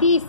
30,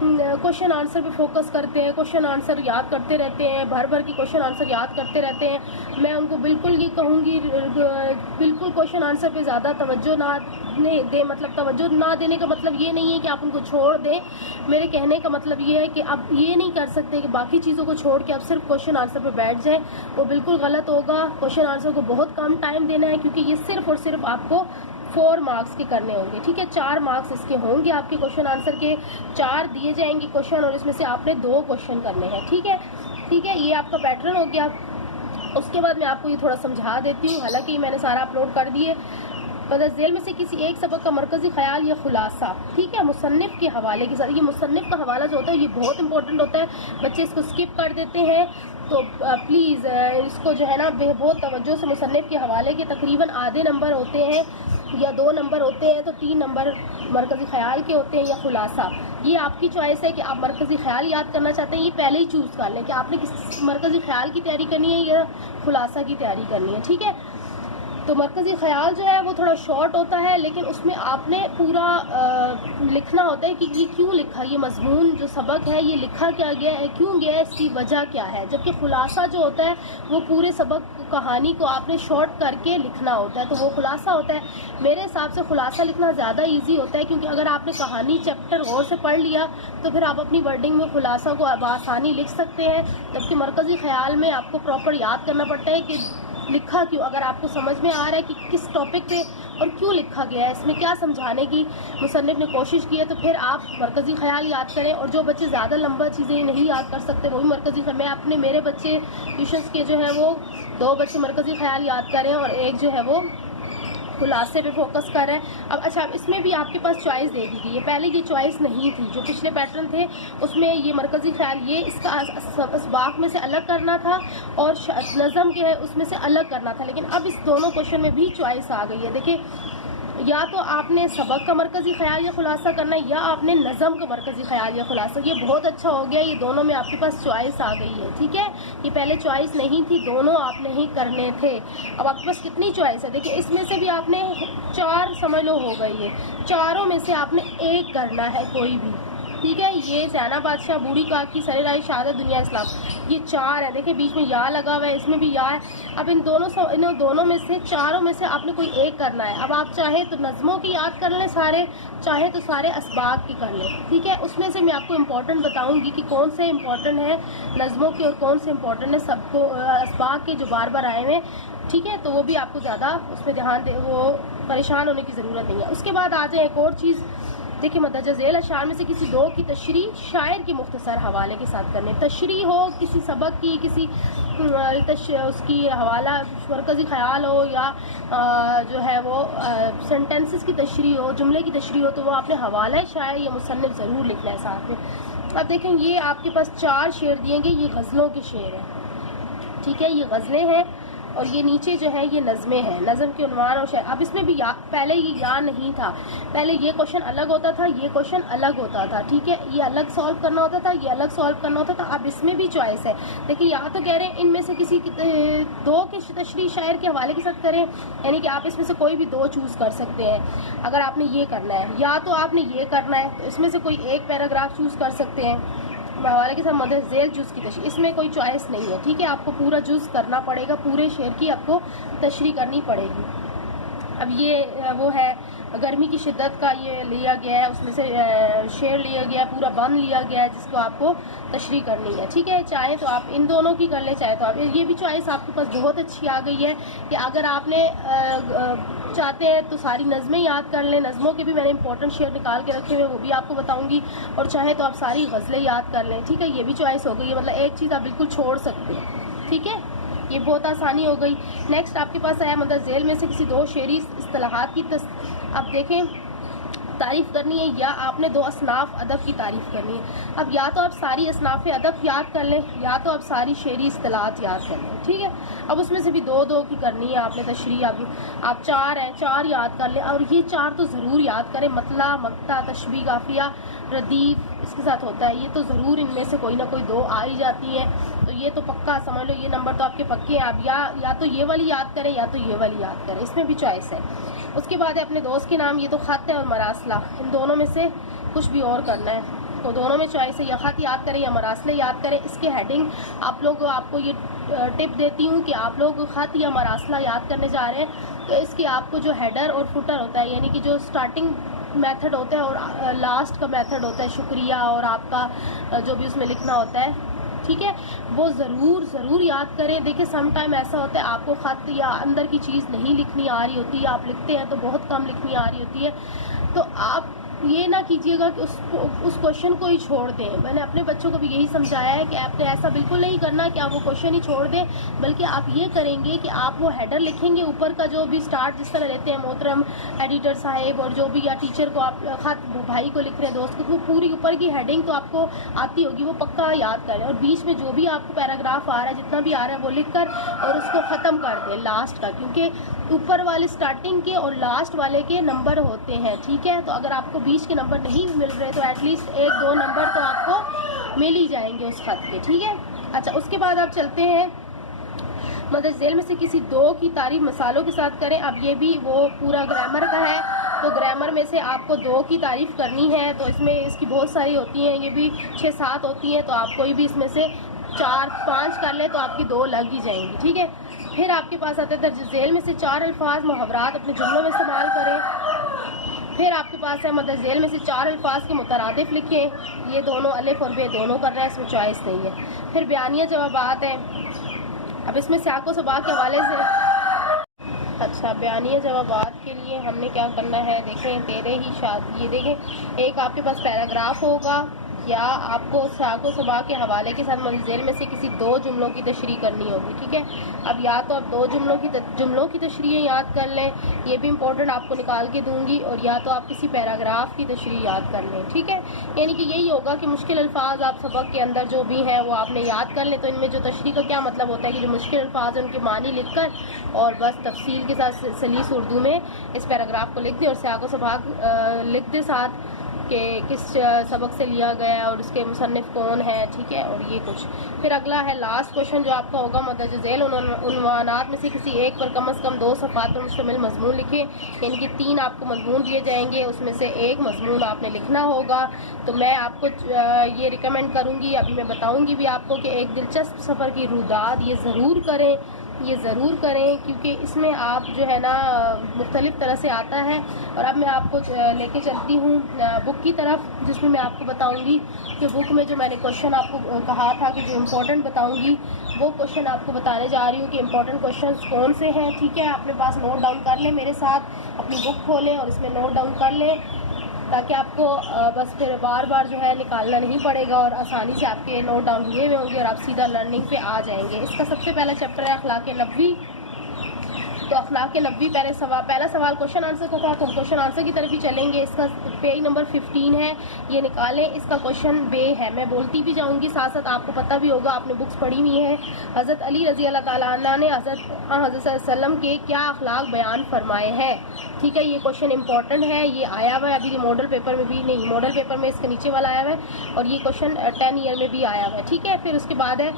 question answer پہ focus کرتے ہیں، کوشچن آنسر یاد کرتے رہتے ہیں، بھر بھر کی کوشچن آنسر یاد کرتے رہتے ہیں. میں ان کو بالکل یہ کہوں گی بالکل کوشچن آنسر پہ زیادہ توجہ نہ دیں. مطلب توجہ نہ دینے کا مطلب یہ نہیں ہے کہ آپ ان کو چھوڑ دیں. میرے کہنے کا مطلب یہ ہے کہ آپ یہ نہیں کر سکتے کہ باقی چیزوں کو چھوڑ کے آپ صرف کوشچن آنسر پہ بیٹھ جائیں. وہ بالکل غلط ہوگا. کوشچن آنسر کو بہت کم ٹائم دینا ہے، کیونکہ یہ صرف اور صرف آپ کو 4 مارکس کے کرنے ہوں گے. ٹھیک ہے، 4 مارکس اس کے ہوں گے آپ کے کوشچن آنسر کے. 4 دیے جائیں گے کوشچن، اور اس میں سے آپ نے 2 کوشچن کرنے ہیں. ٹھیک ہے، یہ آپ کا پیٹرن ہو گیا. اس کے بعد میں آپ کو یہ تھوڑا سمجھا دیتی ہوں، حالانکہ یہ میں نے سارا اپلوڈ کر دیے. مدرج ذیل میں سے کسی ایک سبق کا مرکزی خیال یا خلاصہ، ٹھیک ہے، مصنف کے حوالے کے ساتھ. یہ مصنف کا حوالہ جو ہوتا ہے یہ بہت امپورٹنٹ ہوتا ہے. بچے اس کو اسکپ کر دیتے ہیں، تو پلیز اس کو جو ہے نا بہت توجہ سے مصنف کے حوالے کے تقریباً آدھے نمبر ہوتے ہیں یا 2 نمبر ہوتے ہیں، تو 3 نمبر مرکزی خیال کے ہوتے ہیں یا خلاصہ. یہ آپ کی چوائس ہے کہ آپ مرکزی خیال یاد کرنا چاہتے ہیں. یہ پہلے ہی چوز کر لیں کہ آپ نے کس مرکزی خیال کی تیاری کرنی ہے یا خلاصہ کی تیاری کرنی ہے. ٹھیک ہے، تو مرکزی خیال جو ہے وہ تھوڑا شارٹ ہوتا ہے، لیکن اس میں آپ نے پورا لکھنا ہوتا ہے کہ یہ کیوں لکھا، یہ مضمون جو سبق ہے یہ لکھا کیا گیا ہے، کیوں گیا ہے، اس کی وجہ کیا ہے. جبکہ خلاصہ جو ہوتا ہے وہ پورے سبق کہانی کو آپ نے شارٹ کر کے لکھنا ہوتا ہے، تو وہ خلاصہ ہوتا ہے. میرے حساب سے خلاصہ لکھنا زیادہ ایزی ہوتا ہے، کیونکہ اگر آپ نے کہانی چیپٹر غور سے پڑھ لیا تو پھر آپ اپنی ورڈنگ میں خلاصہ کو بآسانی لکھ سکتے ہیں. جبکہ مرکزی خیال میں آپ کو پراپر یاد کرنا پڑتا ہے کہ لکھا کیوں. اگر آپ کو سمجھ میں آ رہا ہے کہ کس ٹاپک پہ اور کیوں لکھا گیا ہے، اس میں کیا سمجھانے کی مصنف نے کوشش کی ہے، تو پھر آپ مرکزی خیال یاد کریں. اور جو بچے زیادہ لمبا چیزیں نہیں یاد کر سکتے وہ بھی مرکزی خیال. میں میرے بچے ٹیوشنس کے جو ہیں وہ 2 بچے مرکزی خیال یاد کریں اور ایک جو ہے وہ خلاصے پہ فوکس کر رہے ہیں. اب اچھا، اس میں بھی آپ کے پاس چوائس دے دی گئی ہے. پہلے یہ چوائس نہیں تھی. جو پچھلے پیٹرن تھے اس میں یہ مرکزی خیال یہ اس کا اسباق میں سے الگ کرنا تھا اور نظم کے اس میں سے الگ کرنا تھا. لیکن اب اس دونوں کوشچن میں بھی چوائس آ گئی ہے. دیکھیں، یا تو آپ نے سبق کا مرکزی خیال یا خلاصہ کرنا ہے، یا آپ نے نظم کا مرکزی خیال یا خلاصہ. یہ بہت اچھا ہو گیا، یہ دونوں میں آپ کے پاس چوائس آ گئی ہے. ٹھیک ہے، یہ پہلے چوائس نہیں تھی، دونوں آپ نے ہی کرنے تھے. اب آپ کے پاس کتنی چوائس ہے؟ دیکھیں، اس میں سے بھی آپ نے 4 سمجھ لو ہو گئی ہے. 4 میں سے آپ نے ایک کرنا ہے کوئی بھی. ٹھیک ہے، یہ زینہ بادشاہ، بوڑھی کاک کی سر رائی، شہادت، دنیا اسلام، یہ 4 ہے. دیکھیں بیچ میں یا لگا ہوا ہے، اس میں بھی یا ہے. اب ان دونوں میں سے 4 میں سے آپ نے کوئی ایک کرنا ہے. اب آپ چاہے تو نظموں کی یاد کر لیں سارے، چاہے تو سارے اسباق کی کر لیں. ٹھیک ہے، اس میں سے میں آپ کو امپورٹنٹ بتاؤں گی کہ کون سے امپورٹنٹ ہے نظموں کے اور کون سے امپورٹنٹ ہے سب کو اسباق کے جو بار بار آئے ہوئے. ٹھیک ہے، تو وہ بھی آپ کو زیادہ اس پہ دھیان دے، وہ پریشان ہونے کی ضرورت نہیں ہے. اس کے بعد آ جائیں ایک اور چیز. دیکھیں، مندرجہ ذیل اشعار میں سے کسی 2 کی تشریح شاعر کے مختصر حوالے کے ساتھ کرنے. تشریح ہو کسی سبق کی، کسی اس کی حوالہ مرکزی خیال ہو، یا جو ہے وہ سینٹنسز کی تشریح ہو، جملے کی تشریح ہو، تو وہ آپ نے حوالہ شاعر یا مصنف ضرور لکھنا ہے ساتھ میں. اب دیکھیں، یہ آپ کے پاس 4 شعر دیے گے. یہ غزلوں کے شعر ہیں. ٹھیک ہے، یہ غزلیں ہیں اور یہ نیچے جو ہے یہ نظمیں ہیں. نظم کے عنوان اور شعر. اب اس میں بھی پہلے یہ یا نہیں تھا. پہلے یہ کوشچن الگ ہوتا تھا، یہ کوشچن الگ ہوتا تھا. ٹھیک ہے، یہ الگ سالو کرنا ہوتا تھا، یہ الگ سالو کرنا ہوتا تھا. اب اس میں بھی چوائس ہے. دیکھیں، یا تو کہہ رہے ہیں ان میں سے کسی 2 کے تشریح شاعر کے حوالے کے ساتھ کریں، یعنی کہ آپ اس میں سے کوئی بھی 2 چوز کر سکتے ہیں اگر آپ نے یہ کرنا ہے. یا تو آپ نے یہ کرنا ہے تو اس میں سے کوئی ایک پیراگراف چوز کر سکتے ہیں حوالے کے ساتھ مدرج ذیل جز کی تشریح. اس میں کوئی چوائس نہیں ہے. ٹھیک ہے، آپ کو پورا جز کرنا پڑے گا، پورے شعر کی آپ کو تشریح کرنی پڑے گی. اب یہ وہ ہے گرمی کی شدت کا یہ لیا گیا ہے، اس میں سے شعر لیا گیا ہے، پورا بند لیا گیا ہے جس کو آپ کو تشریح کرنی ہے. ٹھیک ہے، چاہے تو آپ ان دونوں کی کر لیں، چاہے تو آپ یہ بھی چوائس آپ کے پاس بہت اچھی آ گئی ہے کہ اگر آپ نے چاہتے ہیں تو ساری نظمیں یاد کر لیں. نظموں کے بھی میں نے امپورٹنٹ شعر نکال کے رکھے ہوئے، وہ بھی آپ کو بتاؤں گی. اور چاہے تو آپ ساری غزلیں یاد کر لیں. ٹھیک ہے، یہ بھی چوائس ہو گئی ہے. مطلب ایک چیز آپ بالکل چھوڑ سکتے ہیں. ٹھیک ہے، یہ بہت آسانی ہو گئی. نیکسٹ آپ کے پاس آیا مدرج ذیل میں سے کسی 2 شعری اصطلاحات کی اب دیکھیں، تعریف کرنی ہے یا آپ نے 2 اصناف ادب کی تعریف کرنی ہے. اب یا تو آپ ساری اصناف ادب یاد کر لیں، یا تو آپ ساری شعری اصطلاحات یاد کر لیں. ٹھیک ہے، اب اس میں سے بھی 2 کی کرنی ہے آپ نے تشریح. اب آپ 4 ہیں، 4 یاد کر لیں. اور یہ 4 تو ضرور یاد کریں. مطلع، مقطع، تشبیہ، قافیہ، ردیف اس کے ساتھ ہوتا ہے. یہ تو ضرور ان میں سے کوئی نہ کوئی 2 آ ہی جاتی ہیں. تو یہ تو پکا سمجھ لو، یہ نمبر تو آپ کے پکے ہیں. آپ یا تو یہ والی یاد کریں یا تو یہ والی یاد کریں. اس میں بھی چوائس ہے. اس کے بعد ہے اپنے دوست کے نام. یہ تو خط ہے اور مراسلہ، ان دونوں میں سے کچھ بھی اور کرنا ہے. کو دونوں میں چوائس ہے، یا خط یاد کریں یا مراسلے یاد کریں. اس کے ہیڈنگ آپ کو یہ ٹپ دیتی ہوں کہ آپ لوگ خط یا مراسلہ یاد کرنے جا رہے ہیں تو اس کی آپ کو جو ہیڈر اور فوٹر ہوتا ہے، یعنی کہ جو اسٹارٹنگ میتھڈ ہوتا ہے اور لاسٹ کا میتھڈ ہوتا ہے، شکریہ اور آپ کا جو بھی اس میں لکھنا ہوتا ہے، ٹھیک ہے، وہ ضرور یاد کریں. دیکھیں سم ٹائم ایسا ہوتا ہے آپ کو خط یا اندر کی چیز نہیں لکھنی آ رہی ہوتی ہے، آپ لکھتے ہیں تو بہت کم لکھنی آ رہی ہوتی ہے، تو آپ یہ نہ کیجیے گا کہ اس کوشچن کو ہی چھوڑ دیں. میں نے اپنے بچوں کو بھی یہی سمجھایا ہے کہ آپ نے ایسا بالکل نہیں کرنا کہ آپ وہ کوشچن ہی چھوڑ دیں، بلکہ آپ یہ کریں گے کہ آپ وہ ہیڈر لکھیں گے اوپر کا، جو بھی سٹارٹ جس طرح لیتے ہیں محترم ایڈیٹر صاحب اور جو بھی، یا ٹیچر کو آپ خط بھائی کو لکھ رہے ہیں، دوست کو، وہ پوری اوپر کی ہیڈنگ تو آپ کو آتی ہوگی، وہ پکا یاد کریں، اور بیچ میں جو بھی آپ کو پیراگراف آ رہا ہے، جتنا بھی آ رہا ہے وہ لکھ کر اور اس کو ختم کر دیں لاسٹ کا، کیونکہ اوپر والے سٹارٹنگ کے اور لاسٹ والے کے نمبر ہوتے ہیں، ٹھیک ہے. تو اگر آپ کو بیچ کے نمبر نہیں مل رہے تو ایٹ لیسٹ 1-2 نمبر تو آپ کو مل ہی جائیں گے اس خط کے، ٹھیک ہے. اچھا، اس کے بعد آپ چلتے ہیں مدرج ذیل میں سے کسی 2 کی تعریف مثالوں کے ساتھ کریں. اب یہ بھی وہ پورا گرامر کا ہے، تو گرامر میں سے آپ کو 2 کی تعریف کرنی ہے، تو اس میں اس کی بہت ساری ہوتی ہیں، یہ بھی 6-7 ہوتی ہیں، تو آپ کوئی بھی اس میں سے 4-5 کر لیں تو آپ کی 2 لگ ہی جائیں گی، ٹھیک ہے. پھر آپ کے پاس آتے ہیں درج ذیل میں سے 4 الفاظ محاورات اپنے جملوں میں استعمال کریں. پھر آپ کے پاس ہے مدرج ذیل میں سے 4 الفاظ کے مترادف لکھیں. یہ دونوں الف اور بے دونوں کر رہے ہیں، اس میں چوائس نہیں ہے. پھر بیانیہ جوابات ہیں. اب اس میں سیاق و سباق کے حوالے سے، اچھا، بیانیہ جوابات کے لیے ہم نے کیا کرنا ہے، دیکھیں تیرے ہی یہ دیکھیں، ایک آپ کے پاس پیراگراف ہوگا، یا آپ کو سیاق و سباق کے حوالے کے ساتھ مدرج ذیل میں سے کسی 2 جملوں کی تشریح کرنی ہوگی، ٹھیک ہے. اب یا تو آپ 2 جملوں کی تشریح یاد کر لیں، یہ بھی امپورٹنٹ آپ کو نکال کے دوں گی، اور یا تو آپ کسی پیراگراف کی تشریح یاد کر لیں، ٹھیک ہے. یعنی کہ یہی ہوگا کہ مشکل الفاظ آپ سبق کے اندر جو بھی ہیں وہ آپ نے یاد کر لیں. تو ان میں جو تشریح کا کیا مطلب ہوتا ہے کہ جو مشکل الفاظ ہیں ان کے معنی لکھ کر اور بس تفصیل کے ساتھ سلیس اردو میں اس پیراگراف کو لکھ دیں، اور سیاق و سباق لکھ دیں ساتھ کہ کس سبق سے لیا گیا ہے اور اس کے مصنف کون ہے، ٹھیک ہے. اور یہ کچھ پھر اگلا ہے لاسٹ کوشچن جو آپ کا ہوگا، مدرج ذیل عنوانات میں سے کسی ایک پر کم از کم 2 صفحات پر مشتمل مضمون لکھیں. یعنی کہ 3 آپ کو مضمون دیے جائیں گے، اس میں سے ایک مضمون آپ نے لکھنا ہوگا. تو میں آپ کو یہ ریکمینڈ کروں گی، ابھی میں بتاؤں گی بھی آپ کو، کہ ایک دلچسپ سفر کی روداد یہ ضرور کریں کیونکہ اس میں آپ جو ہے نا مختلف طرح سے آتا ہے. اور اب میں آپ کو لے کے چلتی ہوں بک کی طرف، جس میں آپ کو بتاؤں گی کہ بک میں جو میں نے کوشچن آپ کو کہا تھا کہ جو امپورٹنٹ بتاؤں گی، وہ کوشچن آپ کو بتانے جا رہی ہوں کہ امپورٹنٹ کوشچنس کون سے ہیں، ٹھیک ہے. اپنے پاس نوٹ ڈاؤن کر لیں، میرے ساتھ اپنی بک کھولیں اور اس میں نوٹ ڈاؤن کر لیں، تاکہ آپ کو بس پھر بار بار جو ہے نکالنا نہیں پڑے گا، اور آسانی سے آپ کے نوٹ ڈاؤن ہوئے ہوں گے اور آپ سیدھا لرننگ پہ آ جائیں گے. اس کا سب سے پہلا چیپٹر ہے اخلاق نبوی. تو اخلاق نبوی پہلا سوال کوشچن آنسر کا تھا، تو ہم کوشچن آنسر کی طرف ہی چلیں گے. اس کا پیج نمبر 15 ہے، یہ نکالیں. اس کا کوشچن بے ہے، میں بولتی بھی جاؤں گی ساتھ ساتھ، آپ کو پتہ بھی ہوگا، آپ نے بکس پڑھی ہوئی ہیں. حضرت علی رضی اللہ تعالیٰ عنہ نے حضرت صلی اللہ علیہ وسلم کے کیا اخلاق بیان فرمائے ہیں، ٹھیک ہے. یہ کوشچن امپورٹنٹ ہے، یہ آیا ہوا ہے ابھی ماڈل پیپر میں بھی نہیں، ماڈل پیپر میں اس کے نیچے والا آیا ہوا ہے، اور یہ کوشچن 10 ایئر میں بھی آیا ہوا ہے، ٹھیک ہے. پھر اس کے بعد ہے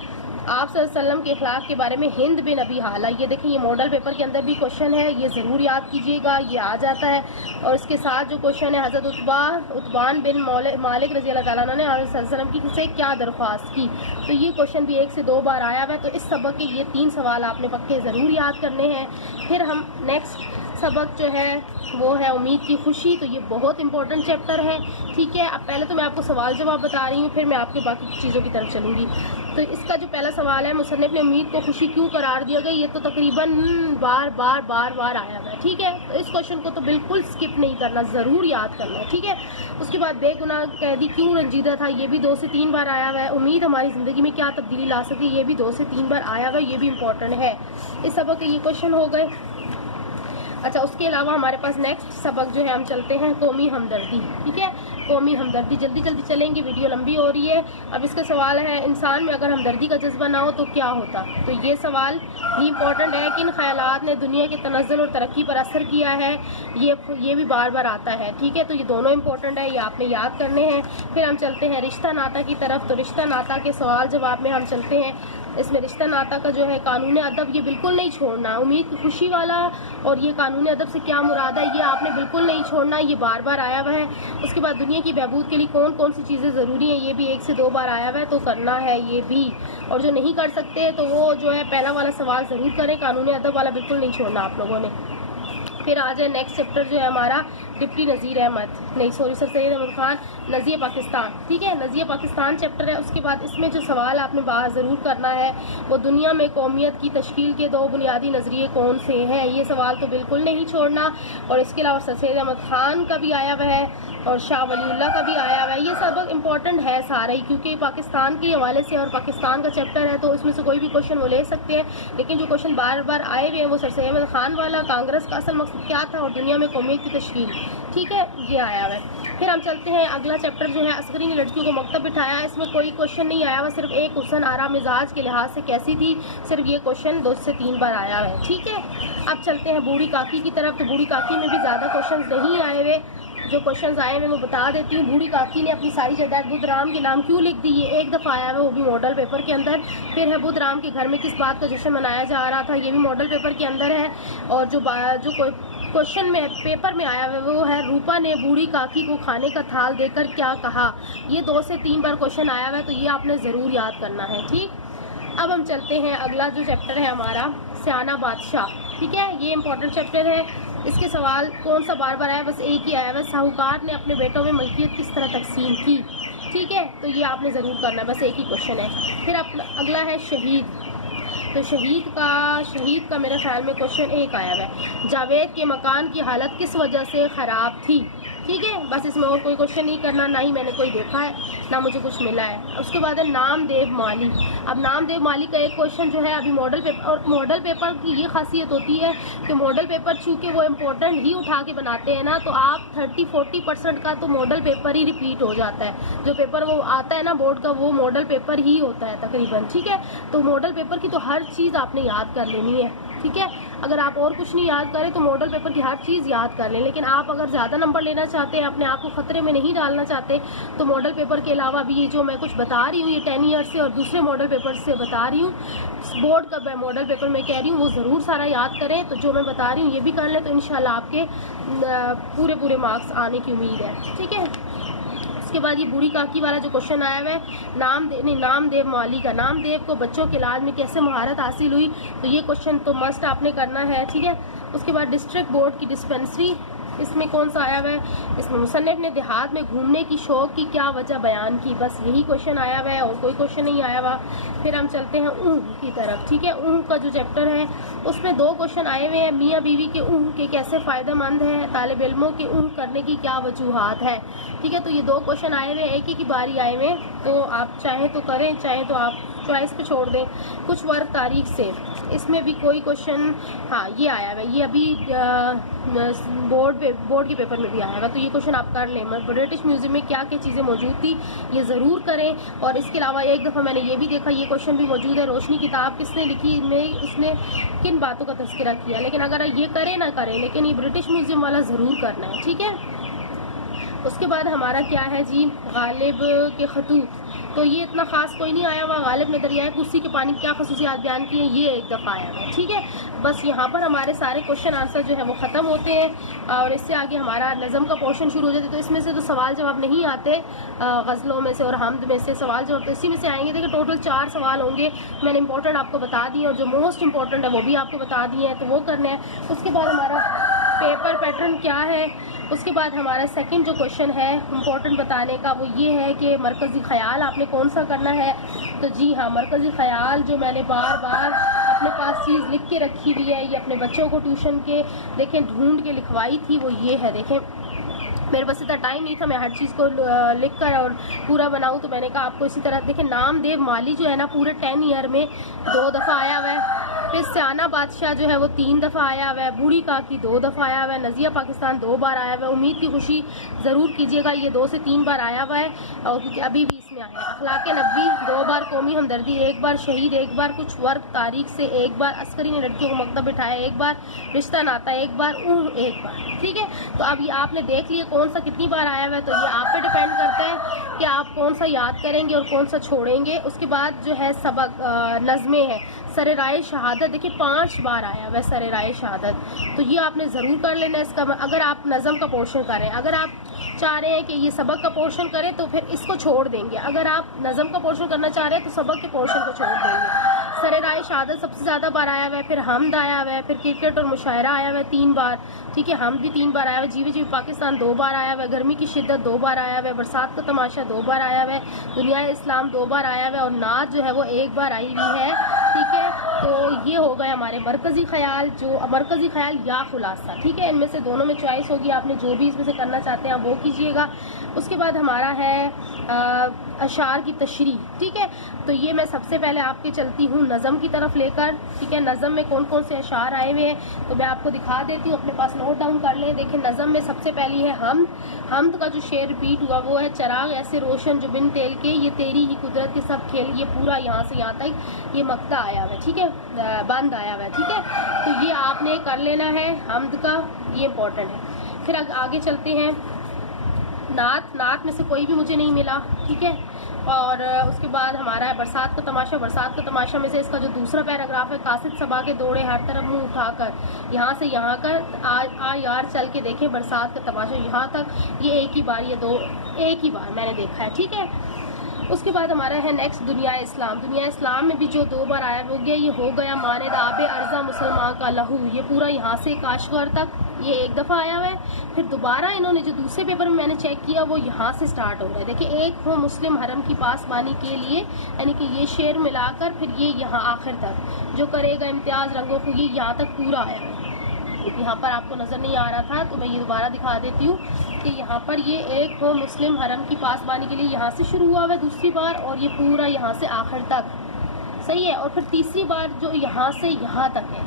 آپ صلی اللہ علیہ وسلم کے اخلاق کے بارے میں ہند بن ابی حالہ. یہ دیکھیں، یہ ماڈل پیپر کے اندر بھی کوشچن ہے، یہ ضرور یاد کیجیے گا، یہ آ جاتا ہے. اور اس کے ساتھ جو کوشچن ہے، حضرت عتبان بن مالک رضی اللہ تعالیٰ عنہ نے حضرت صلی اللہ علیہ وسلم کی سے کیا درخواست کی. تو یہ کوشچن بھی 1 سے 2 بار آیا ہوا ہے. تو اس سبق کے یہ 3 سوال آپ نے پکے ضرور یاد کرنے ہیں. پھر ہم نیکسٹ سبق جو ہے وہ ہے امید کی خوشی. تو یہ بہت امپورٹنٹ چیپٹر ہے، ٹھیک ہے. اب پہلے تو میں آپ کو سوال جواب بتا رہی ہوں، پھر میں آپ کے باقی چیزوں کی طرف چلوں گی. تو اس کا جو پہلا سوال ہے، مصنف نے امید کو خوشی کیوں قرار دیا گیا، یہ تو تقریباً بار بار آیا ہوا ہے، ٹھیک ہے. تو اس کوشچن کو تو بالکل سکپ نہیں کرنا، ضرور یاد کرنا ہے، ٹھیک ہے. اس کے بعد بے گناہ قیدی کیوں رنجیدہ تھا، یہ بھی 2 سے 3 بار آیا ہوا ہے. امید ہماری زندگی میں کیا تبدیلی لا سکتی، یہ بھی 2 سے 3 بار آیا ہوا ہے، یہ بھی امپورٹنٹ ہے. اس سبق کے یہ کوشچن ہو گئے. اچھا، اس کے علاوہ ہمارے پاس نیکسٹ سبق جو ہے ہم چلتے ہیں قومی ہمدردی، ٹھیک ہے. قومی ہمدردی جلدی چلیں گے، ویڈیو لمبی ہو رہی ہے. اب اس کا سوال ہے، انسان میں اگر ہمدردی کا جذبہ نہ ہو تو کیا ہوتا. تو یہ سوال بھی امپورٹنٹ ہے. کن خیالات نے دنیا کے تنزل اور ترقی پر اثر کیا ہے، یہ بھی بار آتا ہے، ٹھیک ہے. تو یہ دونوں امپورٹنٹ ہے، یہ آپ نے یاد کرنے ہیں. پھر ہم چلتے ہیں رشتہ ناتا کی طرف. تو رشتہ ناتا کے سوال جواب میں ہم چلتے ہیں. اس میں رشتہ ناتا کا جو ہے قانون ادب یہ بالکل نہیں چھوڑنا. امید کی خوشی والا اور یہ قانون ادب سے کیا مراد ہے یہ آپ نے بالکل نہیں چھوڑنا, یہ بار بار آیا ہوا ہے. اس کے بعد دنیا کی بہبود کے لیے کون کون سی چیزیں ضروری ہیں یہ بھی 1 سے 2 بار آیا ہوا ہے, تو کرنا ہے یہ بھی. اور جو نہیں کر سکتے تو وہ جو ہے پہلا والا سوال ضرور کریں, قانون ادب والا بالکل نہیں چھوڑنا آپ لوگوں نے. پھر آ جائے نیکسٹ چیپٹر جو ہے ہمارا ڈپٹی نذیر احمد, نہیں سوری سر سید احمد خان, نظیہ پاکستان. ٹھیک ہے, نظیہ پاکستان چیپٹر ہے. اس کے بعد اس میں جو سوال آپ نے بات ضرور کرنا ہے وہ دنیا میں قومیت کی تشکیل کے 2 بنیادی نظریے کون سے ہیں, یہ سوال تو بالکل نہیں چھوڑنا. اور اس کے علاوہ سر سید احمد خان کا بھی آیا ہوا ہے اور شاہ ولی اللہ کا بھی آیا ہوا ہے. یہ سبق امپورٹنٹ ہے سارے ہی, کیونکہ پاکستان کے حوالے سے اور پاکستان کا چیپٹر ہے, تو اس میں سے کوئی بھی کوشچن وہ لے سکتے ہیں. لیکن جو کوشچن بار بار آئے ہوئے ہیں وہ سر سید احمد خان والا, کانگریس کا اصل مقصد کیا تھا اور دنیا میں قومیت کی تشکیل. ٹھیک ہے, یہ آیا ہوا ہے. پھر ہم چلتے ہیں اگلا چیپٹر جو ہے عسکری نے لڑکیوں کو مکتب بٹھایا. اس میں کوئی کوشچن نہیں آیا ہوا, صرف ایک حسن آرا مزاج کے لحاظ سے کیسی تھی, صرف یہ کوشچن 2 سے 3 بار آیا ہوا ہے. ٹھیک ہے, اب چلتے ہیں بوڑھی کاکی کی طرف. تو بوڑھی کاکی میں بھی زیادہ کوشچنز نہیں آئے ہوئے, جو کوشچنز آئے ہیں وہ بتا دیتی ہوں. بوڑھی کاکی نے اپنی ساری جائیداد بدھ رام کے نام کیوں لکھ دی, یہ ایک دفعہ آیا ہوا, وہ بھی ماڈل پیپر کے اندر. پھر ہے بدھ رام کے گھر میں کس بات کا جشن منایا جا رہا تھا, یہ بھی ماڈل پیپر کے اندر ہے. اور جو کوشچن میں پیپر میں آیا ہوا وہ ہے روپا نے بوڑھی کاکی کو کھانے کا تھال دے کر کیا کہا. یہ 2 سے 3 بار کوشچن آیا ہوا ہے, تو یہ آپ نے ضرور یاد کرنا ہے. ٹھیک, اب ہم چلتے ہیں اگلا جو چیپٹر ہے ہمارا سیانہ بادشاہ. ٹھیک ہے, یہ امپورٹنٹ چیپٹر ہے. اس کے سوال کون سا بار بار آیا, بس ایک ہی آیا ہے, ساہوکار نے اپنے بیٹوں میں ملکیت کس طرح تقسیم کی. ٹھیک ہے, تو یہ آپ نے ضرور کرنا ہے, بس ایک ہی کوشچن ہے. پھر اگلا ہے شہید. تو شہید کا میرے خیال میں کوشچن 1 آیا ہوا ہے, جاوید کے مکان کی حالت کس وجہ سے خراب تھی. ٹھیک ہے, بس اس میں اور کوئی کوشچن نہیں کرنا, نہ ہی میں نے کوئی دیکھا ہے نہ مجھے کچھ ملا ہے. اس کے بعد ہے نام دیو مالی. اب نام دیو مالی کا ایک کوشچن جو ہے ابھی ماڈل پیپر, اور ماڈل پیپر کی یہ خاصیت ہوتی ہے کہ ماڈل پیپر چونکہ وہ امپورٹنٹ ہی اٹھا کے بناتے ہیں نا, تو آپ 30-40% کا تو ماڈل پیپر ہی ریپیٹ ہو جاتا ہے. جو پیپر وہ آتا ہے نا بورڈ کا, وہ ماڈل پیپر ہی ہوتا ہے تقریباً. ٹھیک ہے, تو ماڈل پیپر کی تو ہر چیز آپ نے یاد کر لینی ہے. ٹھیک ہے, اگر آپ اور کچھ نہیں یاد کریں تو ماڈل پیپر کی ہر چیز یاد کر لیں. لیکن آپ اگر زیادہ نمبر لینا چاہتے ہیں, اپنے آپ کو خطرے میں نہیں ڈالنا چاہتے, تو ماڈل پیپر کے علاوہ بھی یہ جو میں کچھ بتا رہی ہوں یہ 10 ایئر سے اور دوسرے ماڈل پیپر سے بتا رہی ہوں, بورڈ کا ماڈل پیپر میں کہہ رہی ہوں, وہ ضرور سارا یاد کریں. تو جو میں بتا رہی ہوں یہ بھی کر لیں, تو انشاءاللہ آپ کے پورے مارکس آنے کی امید ہے. ٹھیک ہے, اس کے بعد یہ بوڑھی کاکی والا جو کوشچن آیا ہوا ہے نام دیو مالی کا, نام دیو کو بچوں کے علاج میں کیسے مہارت حاصل ہوئی, تو یہ کوشچن تو مسٹ آپ نے کرنا ہے. ٹھیک ہے, اس کے بعد ڈسٹرکٹ بورڈ کی ڈسپنسری, اس میں کون سا آیا ہوا ہے, اس میں مصنف نے دیہات میں گھومنے کی شوق کی کیا وجہ بیان کی. بس یہی کوشچن آیا ہوا ہے اور کوئی کوشچن نہیں آیا ہوا. پھر ہم چلتے ہیں اونگ کی طرف. ٹھیک ہے, اونگ کا جو چیپٹر ہے اس میں 2 کوشچن آئے ہوئے ہیں, میاں بیوی کے اونگ کے کیسے فائدہ مند ہے, طالب علموں کے اونگ کرنے کی کیا وجوہات ہے. ٹھیک ہے, تو یہ 2 کوشچن آئے ہوئے ہیں, ایک ہی کی باری آئے ہوئے ہیں, تو آپ چاہیں تو کریں, چاہیں تو آپ چوائس پہ چھوڑ دیں. کچھ ورق تاریخ سے, اس میں بھی کوئی کوشچن, ہاں یہ آیا ہوا ہے, یہ ابھی بورڈ کے پیپر میں بھی آیا ہوا, تو یہ کوشچن آپ کر لیں. برٹش میوزیم میں کیا کیا چیزیں موجود تھی یہ ضرور کریں. اور اس کے علاوہ ایک دفعہ میں نے یہ بھی دیکھا, یہ کوشچن بھی موجود ہے, روشنی کتاب کس نے لکھی, میں اس نے کن باتوں کا تذکرہ کیا. لیکن اگر یہ کریں نہ کریں, لیکن یہ برٹش میوزیم والا ضرور کرنا ہے. ٹھیک ہے, اس کے بعد ہمارا کیا ہے جی, غالب کے خطوط. تو یہ اتنا خاص کوئی نہیں آیا ہوا. غالب نے دریائے کوسی کے پانی کیا خصوصیات بیان کی ہیں, یہ ایک دفعہ آیا ہوا. ٹھیک ہے, بس یہاں پر ہمارے سارے کوشچن آنسر جو ہے وہ ختم ہوتے ہیں, اور اس سے آگے ہمارا نظم کا پورشن شروع ہو جاتا ہے. تو اس میں سے تو سوال جواب نہیں آتے, غزلوں میں سے اور حمد میں سے سوال جواب تو اسی میں سے آئیں گے. دیکھیں ٹوٹل 4 سوال ہوں گے, میں نے امپورٹنٹ آپ کو بتا دی, اور جو موسٹ امپورٹنٹ ہے وہ بھی آپ کو بتا دیے ہیں, تو وہ کرنے ہیں. اس کے بعد ہمارا پیپر پیٹرن کیا ہے. اس کے بعد ہمارا سیکنڈ جو کوشچن ہے امپورٹنٹ بتانے کا, وہ یہ ہے کہ مرکزی خیال آپ نے کون سا کرنا ہے. تو جی ہاں, مرکزی خیال جو میں نے بار بار اپنے پاس چیز لکھ کے رکھی ہوئی ہے, یہ اپنے بچوں کو ٹیوشن کے دیکھیں ڈھونڈ کے لکھوائی تھی, وہ یہ ہے. دیکھیں میرے پاس اتنا ٹائم نہیں تھا میں ہر چیز کو لکھ کر اور پورا بناؤں, تو میں نے کہا آپ کو اسی طرح. دیکھیں نام دیو مالی جو ہے نا پورے 10 ایئر میں 2 دفعہ آیا ہوا ہے. پھر سیانہ بادشاہ جو ہے وہ 3 دفعہ آیا ہوا ہے، بوڑھی کاکی 2 دفعہ آیا ہوا ہے، نزیہ پاکستان 2 بار آیا ہوا ہے۔ امید کی خوشی ضرور کیجیے گا، یہ 2 سے 3 بار آیا ہوا ہے اور کیونکہ ابھی بھی اس میں آیا ہے۔ اخلاق نبوی 2 بار، قومی ہمدردی 1 بار، شہید 1 بار، کچھ ورق تاریخ سے 1 بار، عسکری نے لڑکیوں کو مکتب بٹھایا 1 بار، رشتہ ناتا 1 بار، 1 بار، ٹھیک ہے۔ تو اب یہ آپ نے دیکھ لیا کون سا کتنی بار آیا ہوا ہے، تو یہ آپ پہ ڈیپینڈ کرتا ہے کہ آپ کون سا یاد کریں گے اور کون سا چھوڑیں گے۔ اس کے بعد جو ہے سبق نظمیں ہیں، سر رائے شہادت دیکھیں 5 بار آیا ہوا ہے سر رائے شہادت، تو یہ آپ نے ضرور کر لینا ہے۔ اس کا اگر آپ نظم کا پورشن کریں، اگر آپ چاہ رہے ہیں کہ یہ سبق کا پورشن کریں تو پھر اس کو چھوڑ دیں گے، اگر آپ نظم کا پورشن کرنا چاہ رہے ہیں تو سبق کے پورشن کو چھوڑ دیں گے۔ سر رائے شہادت سب سے زیادہ بار آیا ہوا ہے، پھر حمد آیا ہوا ہے، پھر کرکٹ اور مشاعرہ آیا ہوا ہے 3 بار، ٹھیک ہے۔ حمد بھی 3 بار آیا ہوا ہے، جیوی جیوی پاکستان 2 بار آیا ہوا ہے، گرمی کی شدت 2 بار آیا ہوا ہے، برسات کا تماشا 2 بار آیا ہوا ہے، دنیا اسلام 2 بار آیا ہوا ہے، اور نعت جو ہے وہ 1 بار آئی ہوئی ہے، ٹھیک ہے۔ تو یہ ہو گئے ہمارے مرکزی خیال، جو مرکزی خیال یا خلاصہ، ٹھیک ہے۔ ان میں سے دونوں میں چوائس ہوگی، آپ نے جو بھی اس میں سے کرنا چاہتے ہیں وہ کیجیے گا۔ اس کے بعد ہمارا ہے اشعار کی تشریح، ٹھیک ہے۔ تو یہ میں سب سے پہلے آپ کے چلتی ہوں نظم کی طرف لے کر، ٹھیک ہے۔ نظم میں کون کون سے اشعار آئے ہوئے ہیں تو میں آپ کو دکھا دیتی ہوں، اپنے پاس نوٹ ڈاؤن کر لیں۔ دیکھیں نظم میں سب سے پہلی ہے حمد۔ حمد کا جو شعر ریپیٹ ہوا وہ ہے چراغ ایسے روشن جو بن تیل کے، یہ تیری ہی قدرت کے سب کھیل، یہ پورا یہاں سے یہاں تک یہ مقطع آیا ہوا ہے، ٹھیک ہے، بند آیا ہوا ہے، ٹھیک ہے۔ تو یہ آپ نے کر لینا ہے حمد کا، یہ امپورٹنٹ ہے۔ پھر آگے چلتے ہیں نعت۔ نعت میں سے کوئی بھی مجھے نہیں ملا، ٹھیک ہے۔ اور اس کے بعد ہمارا ہے برسات کا تماشا۔ برسات کا تماشا میں سے اس کا جو دوسرا پیراگراف ہے، قاصد صبا کے دوڑے ہر طرف منہ اٹھا کر، یہاں سے یہاں کر آ یار چل کے دیکھیں برسات کا تماشا، یہاں تک یہ ایک ہی بار، یہ 2 ایک ہی بار میں نے دیکھا ہے، ٹھیک ہے۔ اس کے بعد ہمارا ہے نیکسٹ دنیا اسلام۔ دنیا اسلام میں بھی جو 2 بار آیا ہو گیا، یہ ہو گیا ماند آب ارزا مسلمان کا لہو، یہ پورا یہاں سے کاشغر تک یہ 1 دفعہ آیا ہوا ہے۔ پھر دوبارہ انہوں نے جو دوسرے پیپر میں نے چیک کیا وہ یہاں سے سٹارٹ ہو رہا ہے، دیکھیں ایک ہو مسلم حرم کی پاسبانی کے لیے، یعنی کہ یہ شعر ملا کر پھر یہ یہاں آخر تک جو کرے گا امتیاز رنگوں کو، یہ یہاں تک پورا آیا ہے۔ یہاں پر آپ کو نظر نہیں آ رہا تھا تو میں یہ دوبارہ دکھا دیتی ہوں کہ یہاں پر یہ ایک ہو مسلم حرم کی پاسبانی کے لیے یہاں سے شروع ہوا ہے دوسری بار، اور یہ پورا یہاں سے آخر تک، صحیح ہے۔ اور پھر تیسری بار جو یہاں سے یہاں تک ہے،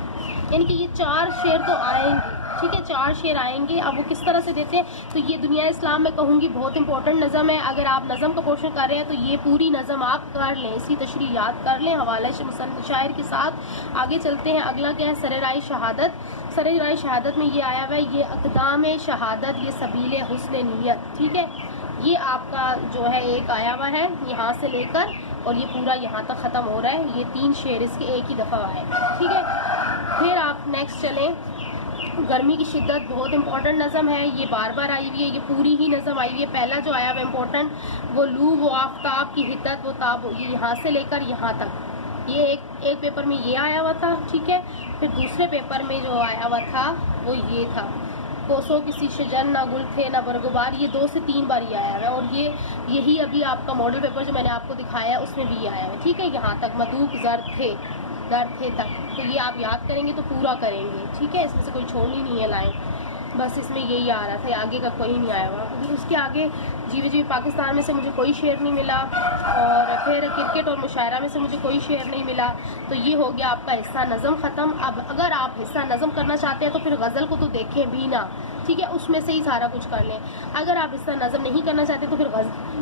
یعنی کہ یہ 4 شعر تو آئیں گے، ٹھیک ہے، 4 شعر آئیں گے۔ اب وہ کس طرح سے دیتے ہیں تو یہ دنیا اسلام میں کہوں گی بہت امپورٹنٹ نظم ہے، اگر آپ نظم کا پورشن کر رہے ہیں تو یہ پوری نظم آپ کر لیں، اس کی تشریح یاد کر لیں حوالے شاعر کے ساتھ۔ آگے چلتے ہیں، اگلا کیا ہے سر رائے شہادت۔ سر رائے شہادت میں یہ آیا ہوا ہے، یہ اقدام شہادت یہ سبیل حسن نیت، ٹھیک ہے۔ یہ آپ کا جو ہے ایک آیا ہوا ہے یہاں سے لے کر اور یہ پورا یہاں تک ختم ہو رہا ہے، یہ 3 شعر اس کے ایک ہی دفعہ آئے، ٹھیک ہے۔ پھر آپ نیکسٹ چلیں، گرمی کی شدت بہت امپورٹنٹ نظم ہے، یہ بار بار آئی ہوئی ہے، یہ پوری ہی نظم آئی ہوئی ہے۔ پہلا جو آیا ہوا امپورٹنٹ وہ لو وہ آفتاب کی حدت وہ تاب، یہ یہاں سے لے کر یہاں تک، یہ ایک پیپر میں یہ آیا ہوا تھا، ٹھیک ہے۔ پھر دوسرے پیپر میں جو آیا ہوا تھا وہ یہ تھا، کوسو کسی شجر نہ گل تھے نہ برگبار، یہ 2 سے 3 بار یہ آیا ہوا ہے، اور یہی ابھی آپ کا ماڈل پیپر جو میں نے آپ کو دکھایا اس میں بھی یہ آیا ہوا ہے، ٹھیک ہے۔ یہاں تک مدوق زرد تھے تک، تو یہ آپ یاد کریں گے تو پورا کریں گے، ٹھیک ہے، اس میں سے کوئی چھوڑنی نہیں ہے لائن، بس اس میں یہی آ رہا تھا، آگے کا کوئی نہیں آیا ہوا۔ اس کے آگے جیوی جیوی پاکستان میں سے مجھے کوئی شعر نہیں ملا، اور پھر کرکٹ اور مشاعرہ میں سے مجھے کوئی شعر نہیں ملا، تو یہ ہو گیا آپ کا حصہ نظم ختم۔ اب اگر آپ حصہ نظم کرنا چاہتے ہیں تو پھر غزل کو تو دیکھیں بھی نہ، ٹھیک ہے، اس میں سے ہی سارا کچھ کر لیں۔ اگر آپ حصہ نظم نہیں کرنا چاہتے تو پھر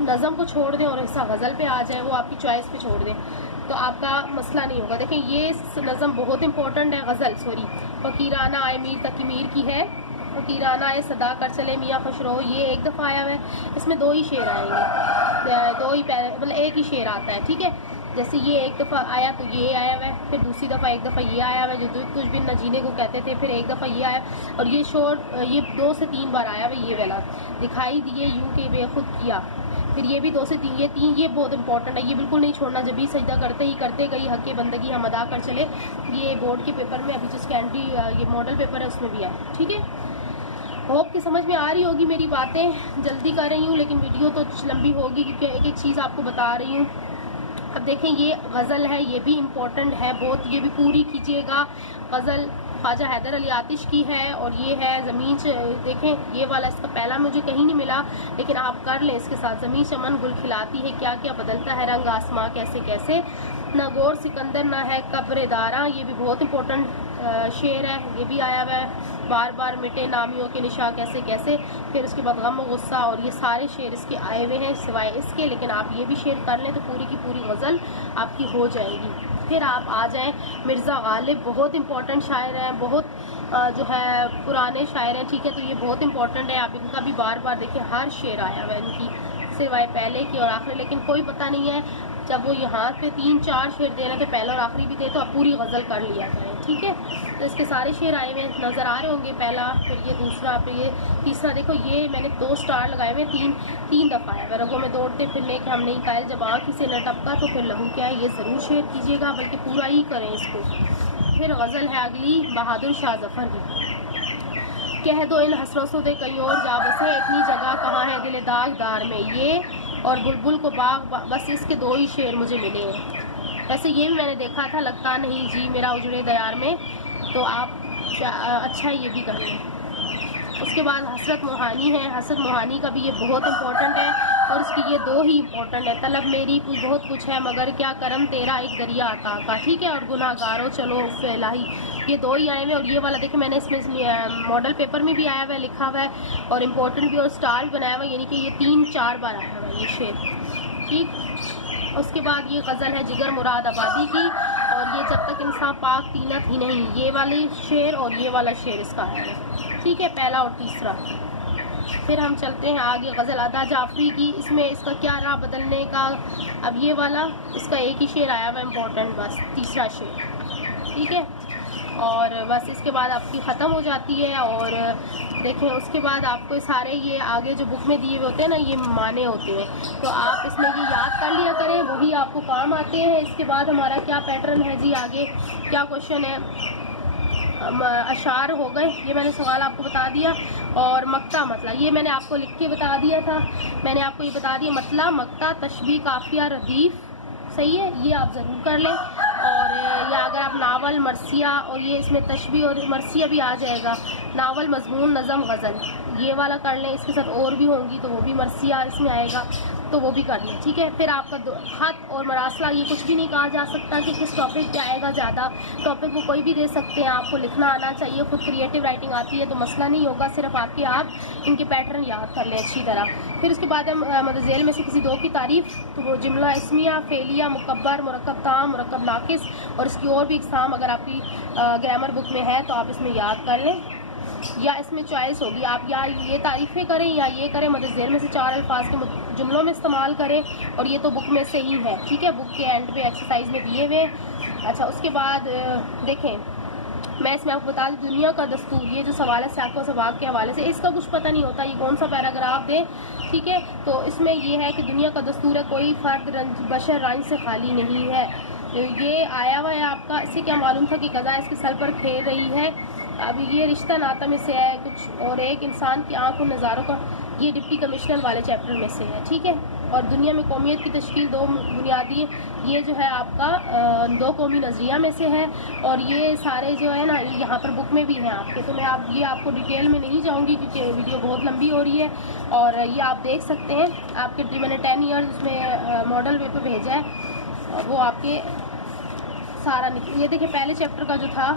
نظم کو چھوڑ دیں اور حصہ غزل پہ آ جائیں، وہ آپ کی چوائس پہ چھوڑ دیں، تو آپ کا مسئلہ نہیں ہوگا۔ دیکھیں یہ نظم بہت امپورٹنٹ ہے، غزل فقیرانہ آئے میر تک میر کی ہے، فقیرانہ آئے صدا کر چلے میاں خوش رہو، یہ 1 دفعہ آیا ہوا ہے، اس میں 2 ہی شعر آئیں گے، 2 ہی مطلب 1 ہی شعر آتا ہے، ٹھیک ہے۔ جیسے یہ 1 دفعہ آیا تو یہ آیا ہوا ہے، پھر دوسری دفعہ 1 دفعہ یہ آیا ہوا ہے جو تجھ بن نہ جینے کو کہتے تھے، پھر 1 دفعہ یہ آیا، اور یہ یہ 2 سے 3 بار آیا ہوا ہے، یہ والا دکھائی دیے یوں کہ بے خود کیا، پھر یہ بھی 2 سے 3، یہ 3 یہ بہت امپورٹنٹ ہے، یہ بالکل نہیں چھوڑنا، جب بھی سجدہ کرتے ہی کرتے گئی حق بندگی ہم ادا کر چلے، یہ بورڈ کے پیپر میں ابھی جو سیکنڈری یہ ماڈل پیپر ہے اس میں بھی آیا، ٹھیک ہے۔ ہوپ کہ سمجھ میں آ رہی ہوگی میری باتیں، جلدی کر رہی ہوں لیکن ویڈیو تو لمبی ہوگی کیونکہ ایک ایک چیز آپ کو بتا رہی ہوں۔ اب دیکھیں یہ غزل ہے، یہ بھی امپورٹنٹ ہے بہت، یہ بھی پوری کیجیے گا، غزل خواجہ حیدر علی آتش کی ہے، اور یہ ہے زمین دیکھیں یہ والا اس کا پہلا مجھے کہیں نہیں ملا، لیکن آپ کر لیں اس کے ساتھ، زمین چمن گل کھلاتی ہے، کیا کیا بدلتا ہے رنگ آسماں کیسے کیسے، نہ گور سکندر نہ ہے قبر داراں، یہ بھی بہت امپورٹنٹ شعر ہے، یہ بھی آیا ہوا ہے، بار بار مٹے نامیوں کے نشاں کیسے کیسے، پھر اس کے بعد غم و غصہ، اور یہ سارے شعر اس کے آئے ہوئے ہیں سوائے اس کے، لیکن آپ یہ بھی شعر کر لیں تو پوری کی پوری غزل آپ کی ہو جائے گی۔ پھر آپ آ جائیں مرزا غالب، بہت امپورٹنٹ شاعر ہیں، بہت جو ہے پرانے شاعر ہیں، ٹھیک ہے، تو یہ بہت امپورٹنٹ ہے، آپ ان کا بھی بار بار دیکھیں ہر شعر آیا ہوا ہے ان کی سوائے پہلے کی اور آخری، لیکن کوئی پتہ نہیں ہے جب وہ یہاں پہ 3-4 شعر دے رہے ہیں تو پہلا اور آخری بھی دے تو آپ پوری غزل کر لیا کریں، ٹھیک ہے۔ تو اس کے سارے شعر آئے ہوئے نظر آ رہے ہوں گے، پہلا، پھر یہ دوسرا، پھر یہ تیسرا، دیکھو یہ میں نے 2 سٹار لگائے ہوئے، تین دفعہ ہے، رگوں میں دوڑتے پھرنے کہ ہم نہیں قائل، جب آنکھ سے نہ ٹپکا تو پھر لہو کیا ہے، یہ ضرور شعر کیجیے گا، بلکہ پورا ہی کریں اس کو۔ پھر غزل ہے اگلی بہادر شاہ ظفر کی، کہہ دو ان حسرتوں سے کہیں اور جا بسے، اتنی جگہ کہاں ہے دل داغ دار میں، یہ اور بلبل کو باغ، بس اس کے 2 ہی شعر مجھے ملے ہیں، ویسے یہ بھی میں نے دیکھا تھا، لگتا نہیں جی میرا اجڑے دیار میں، تو آپ اچھا یہ بھی کر لیں۔ اس کے بعد حسرت موہانی ہے، حسرت موہانی کا بھی یہ بہت امپورٹنٹ ہے، اور اس کی یہ 2 ہی امپورٹنٹ ہے، طلب میری کچھ بہت کچھ ہے مگر کیا کرم تیرا ایک دریا عطا کا، ٹھیک ہے، اور گناہ گارو چلو الہی، یہ 2 ہی آئے ہوئے، اور یہ والا دیکھیں میں نے اس میں ماڈل پیپر میں بھی آیا ہوا ہے، لکھا ہوا ہے، اور امپورٹنٹ بھی، اور سٹار بھی بنایا ہوا ہے، یعنی کہ یہ 3-4 بار آیا ہوا ہے یہ شعر، ٹھیک۔ اس کے بعد یہ غزل ہے جگر مراد آبادی کی، اور یہ جب تک انسان پاک تینت ہی نہیں، یہ والی شعر اور یہ والا شعر اس کا ہے، ٹھیک ہے، پہلا اور تیسرا۔ پھر ہم چلتے ہیں آگے غزل ادا جعفری کی، اس میں اس کا کیا راہ بدلنے کا، اب یہ والا اس کا ایک ہی شعر آیا ہوا امپورٹنٹ، بس تیسرا شعر، ٹھیک ہے، اور بس اس کے بعد آپ کی ختم ہو جاتی ہے، اور دیکھیں اس کے بعد آپ کو سارے یہ آگے جو بک میں دیے ہوئے ہوتے ہیں نا، یہ معنی ہوتے ہیں، تو آپ اس میں یہ یاد کر لیا کریں، وہی آپ کو کام آتے ہیں۔ اس کے بعد ہمارا کیا پیٹرن ہے جی، آگے کیا کوشچن ہے، اشعار ہو گئے، یہ میں نے سوال آپ کو بتا دیا، اور مقطع مطلع یہ میں نے آپ کو لکھ کے بتا دیا تھا، میں نے آپ کو یہ بتا دیا مطلع، مقطع، تشبیہ، قافیہ، ردیف، صحیح ہے، یہ آپ ضرور کر لیں، اور یا اگر آپ ناول، مرثیہ، اور یہ اس میں تشبیہ اور مرثیہ بھی آ جائے گا، ناول، مضمون، نظم، غزل، یہ والا کر لیں، اس کے ساتھ اور بھی ہوں گی تو وہ بھی مرثیہ اس میں آئے گا تو وہ بھی کر لیں، ٹھیک ہے۔ پھر آپ کا خط اور مراسلہ، یہ کچھ بھی نہیں کہا جا سکتا کہ کس ٹاپک پہ آئے گا، زیادہ ٹاپک وہ کوئی بھی دے سکتے ہیں، آپ کو لکھنا آنا چاہیے، خود کریٹیو رائٹنگ آتی ہے تو مسئلہ نہیں ہوگا، صرف آپ ان کے پیٹرن یاد کر لیں اچھی طرح۔ پھر اس کے بعد ہم مدذیل میں سے کسی 2 کی تعریف، تو وہ جملہ اسمیہ، فعلیہ، مکبر، مرکب تام، مرکب ناقص، اور اس کی اور بھی اقسام اگر آپ کی گرامر بک میں ہے تو آپ اس میں یاد کر لیں، یا اس میں چوائس ہوگی، آپ یا یہ تعریفیں کریں یا یہ کریں، مدد ذیل میں سے 4 الفاظ کے جملوں میں استعمال کریں، اور یہ تو بک میں سے ہی ہے، ٹھیک ہے، بک کے اینڈ پہ ایکسرسائز میں دیے ہوئے۔ اچھا، اس کے بعد دیکھیں میں اس میں آپ کو بتا دوں، دنیا کا دستور، یہ جو سوال ہے سیاق و سباق کے حوالے سے، اس کا کچھ پتہ نہیں ہوتا یہ کون سا پیراگراف دے، ٹھیک ہے، تو اس میں یہ ہے کہ دنیا کا دستور ہے، کوئی فرد بشر رنج سے خالی نہیں ہے، یہ آیا ہوا ہے آپ کا، اس سے کیا معلوم تھا کہ قضا اس کے سر پر کھیل رہی ہے، اب یہ رشتہ ناتا میں سے ہے کچھ، اور ایک انسان کی آنکھ اور نظاروں کا، یہ ڈپٹی کمشنر والے چیپٹر میں سے ہے، ٹھیک ہے، اور دنیا میں قومیت کی تشکیل 2 بنیادی، یہ جو ہے آپ کا 2 قومی نظریہ میں سے ہے، اور یہ سارے جو ہے نا یہاں پر بک میں بھی ہیں آپ کے، تو میں یہ آپ کو ڈیٹیل میں نہیں جاؤں گی کیونکہ ویڈیو بہت لمبی ہو رہی ہے، اور یہ آپ دیکھ سکتے ہیں، آپ کے میں نے 10 ایئرز اس میں ماڈل پیپر بھیجا ہے، وہ آپ کے سارا یہ دیکھیں پہلے چیپٹر کا جو تھا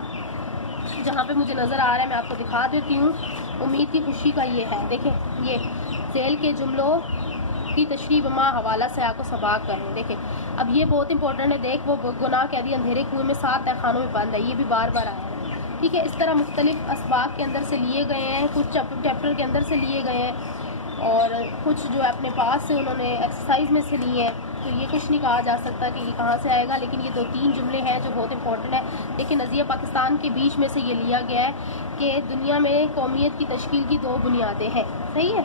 جہاں پہ مجھے نظر آ رہا ہے میں آپ کو دکھا دیتی ہوں، امید کی خوشی کا یہ ہے، دیکھیں یہ ذیل کے جملوں کی تشریح بما حوالہ سیاق و سباق کریں، دیکھیں اب یہ بہت امپورٹنٹ ہے، دیکھ وہ گناہ قیدی اندھیرے کنویں میں 7 تہہ خانوں میں بند ہے، یہ بھی بار بار آیا ہے، ٹھیک ہے، اس طرح مختلف اسباق کے اندر سے لیے گئے ہیں، کچھ چیپٹر کے اندر سے لیے گئے ہیں، اور کچھ جو اپنے پاس سے انہوں نے ایکسرسائز میں سے لیے ہیں، تو یہ کچھ نہیں کہا جا سکتا کہ یہ کہاں سے آئے گا، لیکن یہ 2-3 جملے ہیں جو بہت امپورٹنٹ ہے، لیکن نظریہ پاکستان کے بیچ میں سے یہ لیا گیا ہے کہ دنیا میں قومیت کی تشکیل کی 2 بنیادیں ہیں، صحیح ہے،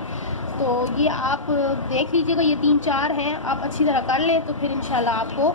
تو یہ آپ دیکھ لیجئے گا، یہ 3-4 ہیں، آپ اچھی طرح کر لیں تو پھر انشاءاللہ آپ کو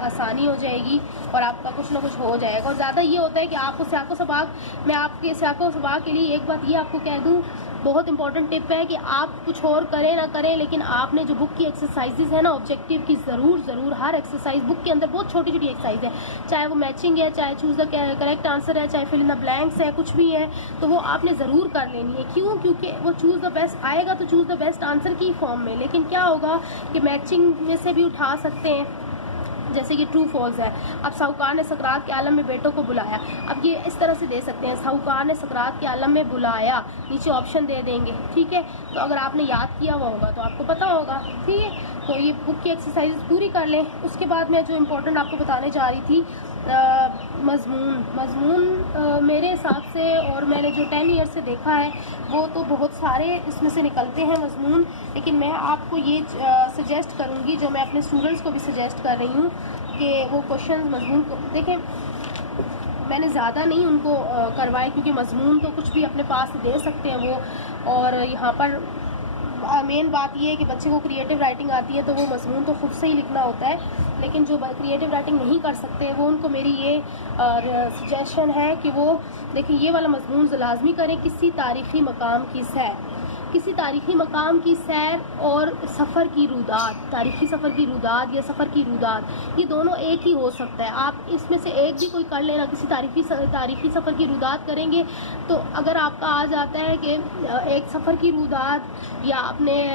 آسانی ہو جائے گی، اور آپ کا کچھ نہ کچھ ہو جائے گا، اور زیادہ یہ ہوتا ہے کہ آپ کو سیاق و سباق، میں آپ کے سیاق و سباق کے لیے ایک بات یہ آپ کو کہہ دوں بہت امپورٹنٹ ٹپ ہے کہ آپ کچھ اور کریں نہ کریں، لیکن آپ نے جو بک کی ایکسرسائزز ہے نا آبجیکٹیو کی، ضرور ہر ایکسرسائز بک کے اندر بہت چھوٹی چھوٹی ایکسرسائز ہے، چاہے وہ میچنگ ہے، چاہے چوز دا کریکٹ آنسر ہے، چاہے فل ان دا بلینکس ہے، کچھ بھی ہے تو وہ آپ نے ضرور کر لینی ہے. کیوں؟ کیونکہ وہ چوز دا بیسٹ آئے گا تو چوز دا بیسٹ آنسر کی فارم میں، لیکن کیا ہوگا کہ میچنگ میں سے بھی اٹھا سکتے ہیں، جیسے کہ ٹرو فالس ہے. اب ساہوکار نے سقراط کے عالم میں بیٹوں کو بلایا، اب یہ اس طرح سے دے سکتے ہیں، ساہوکار نے سقراط کے عالم میں بلایا، نیچے آپشن دے دیں گے. ٹھیک ہے، تو اگر آپ نے یاد کیا ہوا ہوگا تو آپ کو پتہ ہوگا. ٹھیک ہے، تو یہ بک کی ایکسرسائز پوری کر لیں. اس کے بعد میں جو امپورٹنٹ آپ کو بتانے جا رہی تھی، مضمون میرے حساب سے، اور میں نے جو 10 ایئر سے دیکھا ہے وہ تو بہت سارے اس میں سے نکلتے ہیں مضمون، لیکن میں آپ کو یہ سجیسٹ کروں گی، جو میں اپنے اسٹوڈنٹس کو بھی سجیسٹ کر رہی ہوں، کہ وہ کوشچن مضمون کو دیکھیں. میں نے زیادہ نہیں ان کو کروائے، کیونکہ مضمون تو کچھ بھی اپنے پاس دے سکتے ہیں وہ، اور یہاں پر مین بات یہ ہے کہ بچے کو کریٹیو رائٹنگ آتی ہے تو وہ مضمون تو خود سے ہی لکھنا ہوتا ہے، لیکن جو کریٹیو رائٹنگ نہیں کر سکتے وہ ان کو میری یہ سجیشن ہے کہ وہ دیکھیں یہ والا مضمون لازمی کریں، کسی تاریخی مقام کی سیر، کسی تاریخی مقام کی سیر اور سفر کی رودات، تاریخی سفر کی رودات یا سفر کی رودات، یہ دونوں ایک ہی ہو سکتا ہے. آپ اس میں سے ایک بھی کوئی کر لینا، کسی تاریخی سفر کی رودات کریں گے تو اگر آپ کا آ جاتا ہے کہ ایک سفر کی رودات یا اپنے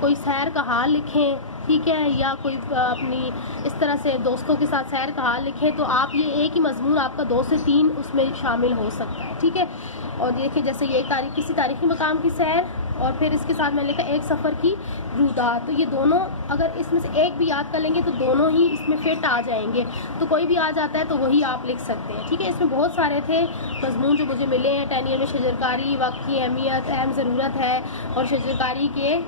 کوئی سیر کا حال لکھیں، ٹھیک ہے، یا کوئی اپنی اس طرح سے دوستوں کے ساتھ سیر کا حال لکھیں، تو آپ یہ ایک ہی مضمون آپ کا 2 سے 3 اس میں شامل ہو سکتا ہے. ٹھیک ہے، اور دیکھیں جیسے یہ کسی تاریخی مقام کی سیر اور پھر اس کے ساتھ میں نے لکھا ایک سفر کی رودات، تو یہ دونوں اگر اس میں سے ایک بھی یاد کر لیں گے تو دونوں ہی اس میں فٹ آ جائیں گے. تو کوئی بھی آ جاتا ہے تو وہی آپ لکھ سکتے ہیں. ٹھیک ہے، اس میں بہت سارے تھے مضمون جو مجھے ملے ہیں. 10 ایئر میں شجرکاری، وقت کی اہمیت، اہم ضرورت ہے، اور شجرکاری کے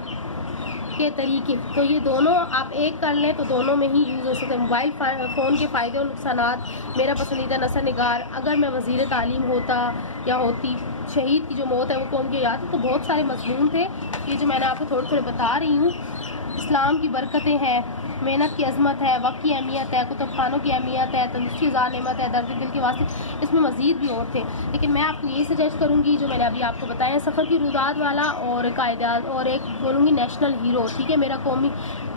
طریقے، تو یہ دونوں آپ ایک کر لیں تو دونوں میں ہی یوز ہو سکتے ہیں. موبائل فون کے فائدے اور نقصانات، میرا پسندیدہ نثر نگار، اگر میں وزیر تعلیم ہوتا یا ہوتی، شہید کی جو موت ہے وہ قوم کی یاد ہے. تو بہت سارے مضمون تھے یہ جو میں نے آپ کو تھوڑے تھوڑے بتا رہی ہوں. اسلام کی برکتیں ہیں، محنت کی عظمت ہے، وقت کی اہمیت ہے، کتب خانوں کی اہمیت ہے، تندرستی ہزار نعمت ہے، درد دل کے واسطے. اس میں مزید بھی اور تھے، لیکن میں آپ کو یہی سجیسٹ کروں گی جو میں نے ابھی آپ کو بتایا ہے، سفر کی رودات والا، اور اور ایک بولوں گی نیشنل ہیرو. ٹھیک ہے،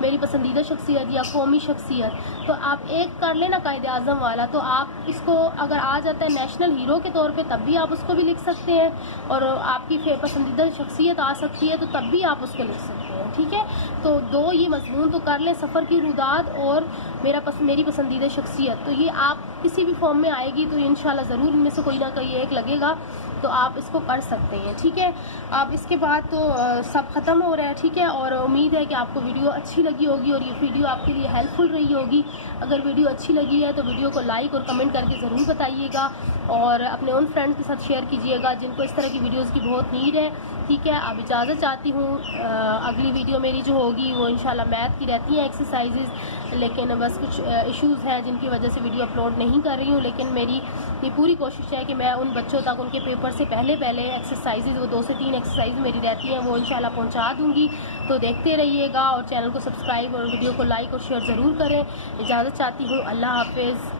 میری پسندیدہ شخصیت یا قومی شخصیت. تو آپ ایک کر لینا قائد اعظم والا، تو آپ اس کو اگر آ جاتا ہے نیشنل ہیرو کے طور پہ تب بھی آپ اس کو بھی لکھ سکتے ہیں، اور آپ کی پسندیدہ شخصیت آ سکتی ہے تو تب بھی آپ اس کو لکھ سکتے ہیں. ٹھیک ہے، تو 2 یہ مضمون تو کر لیں، سفر کی رودات اور میری پسندیدہ شخصیت. تو یہ آپ کسی بھی فارم میں آئے گی تو انشاءاللہ ضرور ان میں سے کوئی نہ کوئی ایک لگے گا، تو آپ اس کو کر سکتے ہیں. ٹھیک ہے، اب اس کے بعد تو سب ختم ہو رہا ہے. ٹھیک ہے، اور امید ہے کہ آپ کو ویڈیو اچھی لگی ہوگی اور یہ ویڈیو آپ کے لیے ہیلپ فل رہی ہوگی. اگر ویڈیو اچھی لگی ہے تو ویڈیو کو لائک اور کمنٹ کر کے ضرور بتائیے گا، اور اپنے ان فرینڈز کے ساتھ شیئر کیجیے گا جن کو اس طرح کی ویڈیوز کی بہت نیڈ ہے. ٹھیک ہے، اب اجازت چاہتی ہوں. اگلی ویڈیو میری جو ہوگی وہ انشاءاللہ میتھ کی رہتی ہیں ایکسرسائزز، لیکن بس کچھ ایشوز ہیں جن کی وجہ سے ویڈیو اپلوڈ نہیں کر رہی ہوں. لیکن میری یہ پوری کوشش ہے کہ میں ان بچوں تک ان کے پیپر سے پہلے ایکسرسائزز، وہ 2 سے 3 ایکسرسائز میری رہتی ہیں، وہ انشاءاللہ پہنچا دوں گی. تو دیکھتے رہیے گا اور چینل کو سبسکرائب اور ویڈیو کو لائک اور شیئر ضرور کریں. اجازت چاہتی ہوں، اللہ حافظ.